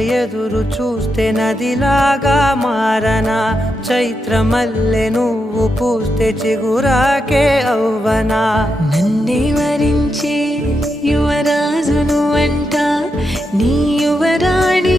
ఎదురు చూస్తే నదిలాగా మారనా, చైత్రమల్లె నువ్వు పూస్తే చిగురాకే అవ్వనా. నన్నే వరించే యువరాజును అంట నీ యువరాణి